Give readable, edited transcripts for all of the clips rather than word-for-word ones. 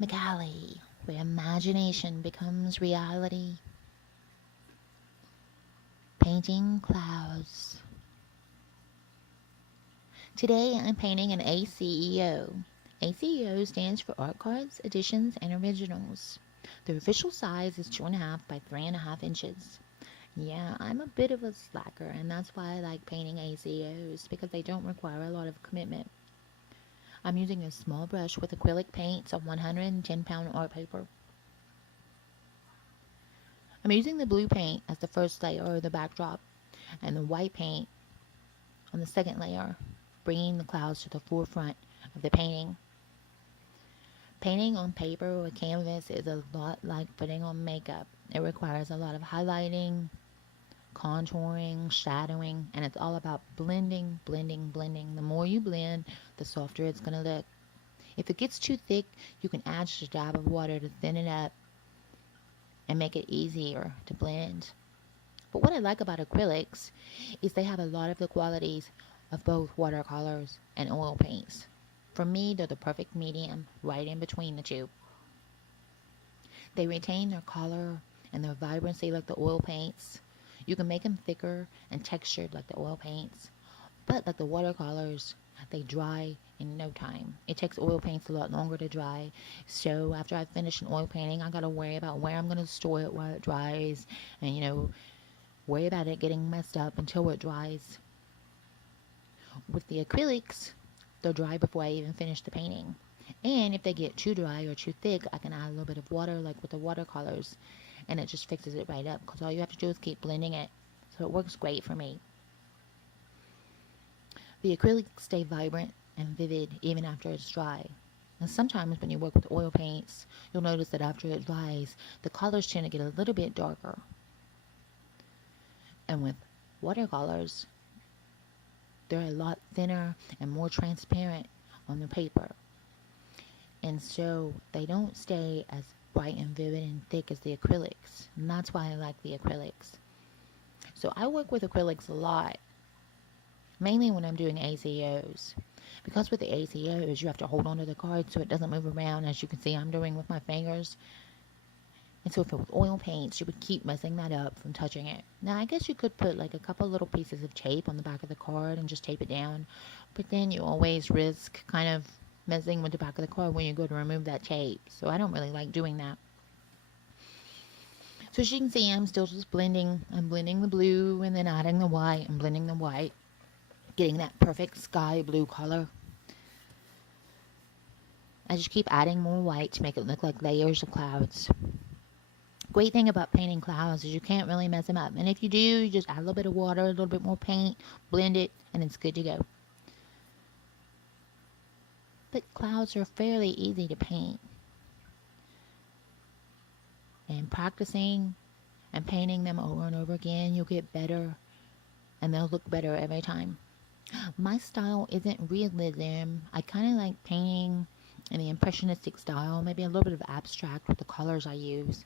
Macaulay, where imagination becomes reality. Painting clouds. Today I'm painting an ACEO. ACEO stands for Art Cards, Editions, and Originals. The official size is 2.5 by 3.5 inches. Yeah, I'm a bit of a slacker, and that's why I like painting ACEOs because they don't require a lot of commitment. I'm using a small brush with acrylic paints on 110-pound art paper. I'm using the blue paint as the first layer of the backdrop and the white paint on the second layer, bringing the clouds to the forefront of the painting. Painting on paper or canvas is a lot like putting on makeup. It requires a lot of highlighting, contouring, shadowing, and it's all about blending, blending, blending. The more you blend, the softer it's going to look. If it gets too thick, you can add just a dab of water to thin it up and make it easier to blend. But what I like about acrylics is they have a lot of the qualities of both watercolors and oil paints. For me, they're the perfect medium, right in between the two. They retain their color and their vibrancy like the oil paints. You can make them thicker and textured like the oil paints, but like the watercolors, they dry in no time. It takes oil paints a lot longer to dry. So after I finish an oil painting, I gotta worry about where I'm gonna store it while it dries, and worry about it getting messed up until it dries. With the acrylics, they'll dry before I even finish the painting. And if they get too dry or too thick, I can add a little bit of water like with the watercolors, and it just fixes it right up because all you have to do is keep blending it. So it works great for me. The acrylics stay vibrant and vivid even after it's dry. And sometimes when you work with oil paints, you'll notice that after it dries, the colors tend to get a little bit darker. And with watercolors, they're a lot thinner and more transparent on the paper. And so they don't stay as bright and vivid and thick as the acrylics. And that's why I like the acrylics. So I work with acrylics a lot, mainly when I'm doing ACOs. Because with the ACOs, you have to hold onto the card so it doesn't move around, as you can see I'm doing with my fingers. And so if it was oil paints, you would keep messing that up from touching it. Now, I guess you could put like a couple little pieces of tape on the back of the card and just tape it down. But then you always risk kind of messing with the back of the card when you go to remove that tape. So I don't really like doing that. So as you can see, I'm still just blending. I'm blending the blue and then adding the white and blending the white, getting that perfect sky blue color. I just keep adding more white to make it look like layers of clouds. Great thing about painting clouds is you can't really mess them up. And if you do, you just add a little bit of water, a little bit more paint, blend it, and it's good to go. But clouds are fairly easy to paint. And practicing and painting them over and over again, you'll get better and they'll look better every time. My style isn't realism. I kind of like painting in the impressionistic style, maybe a little bit of abstract with the colors I use.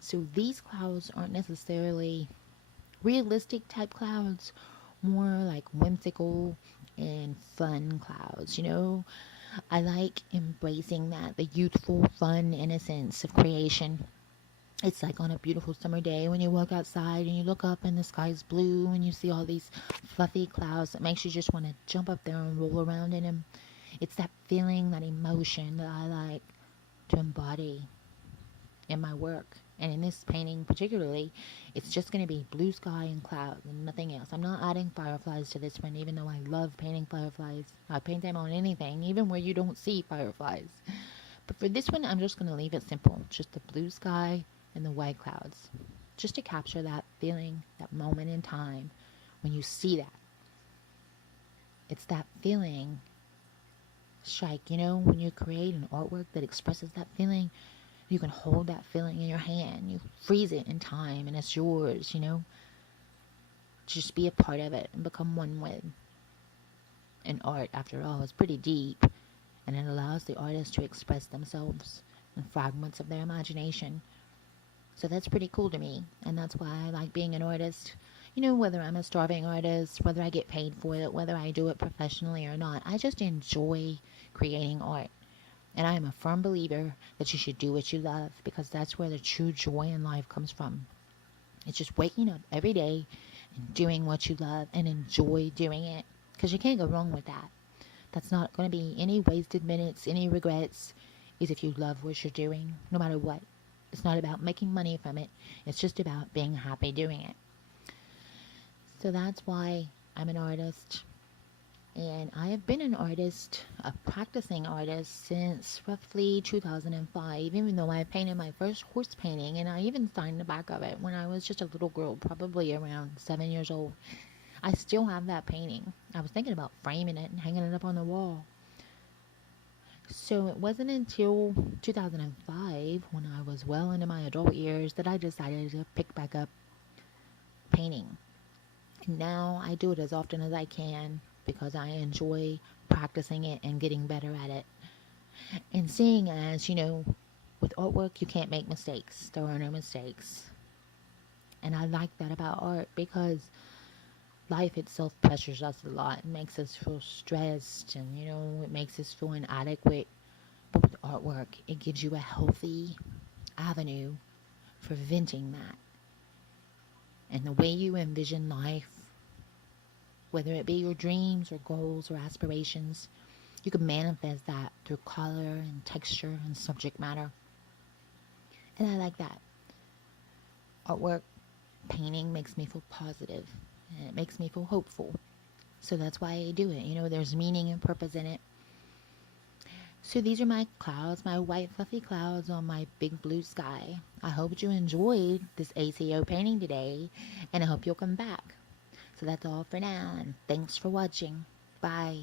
So these clouds aren't necessarily realistic type clouds, more like whimsical and fun clouds. I like embracing that, the youthful, fun innocence of creation. It's like on a beautiful summer day when you walk outside and you look up and the sky's blue and you see all these fluffy clouds that makes you just want to jump up there and roll around in them. It's that feeling, that emotion that I like to embody in my work. And in this painting particularly, it's just going to be blue sky and clouds and nothing else. I'm not adding fireflies to this one, even though I love painting fireflies. I paint them on anything, even where you don't see fireflies. But for this one, I'm just going to leave it simple. Just the blue sky and the white clouds. Just to capture that feeling, that moment in time when you see that. It's that feeling strike, when you create an artwork that expresses that feeling, you can hold that feeling in your hand. You freeze it in time and it's yours. Just be a part of it and become one with. And art, after all, is pretty deep and it allows the artist to express themselves in fragments of their imagination. So that's pretty cool to me, and that's why I like being an artist. Whether I'm a starving artist, whether I get paid for it, whether I do it professionally or not, I just enjoy creating art. And I am a firm believer that you should do what you love because that's where the true joy in life comes from. It's just waking up every day and doing what you love and enjoy doing it because you can't go wrong with that. That's not going to be any wasted minutes, any regrets, is if you love what you're doing, no matter what. It's not about making money from it. It's just about being happy doing it. So that's why I'm an artist. And I have been an artist, a practicing artist, since roughly 2005, even though I painted my first horse painting and I even signed the back of it when I was just a little girl, probably around 7 years old. I still have that painting. I was thinking about framing it and hanging it up on the wall. So it wasn't until 2005, when I was well into my adult years, that I decided to pick back up painting. And now I do it as often as I can because I enjoy practicing it and getting better at it. And seeing as, with artwork, you can't make mistakes. There are no mistakes. And I like that about art because life itself pressures us a lot. It makes us feel stressed and, it makes us feel inadequate. But with artwork, it gives you a healthy avenue for venting that. And the way you envision life, whether it be your dreams or goals or aspirations, you can manifest that through color and texture and subject matter. And I like that. Artwork, painting makes me feel positive and it makes me feel hopeful. So that's why I do it. There's meaning and purpose in it. So these are my clouds, my white fluffy clouds on my big blue sky. I hope you enjoyed this ACEO painting today, and I hope you'll come back. So that's all for now, and thanks for watching. Bye.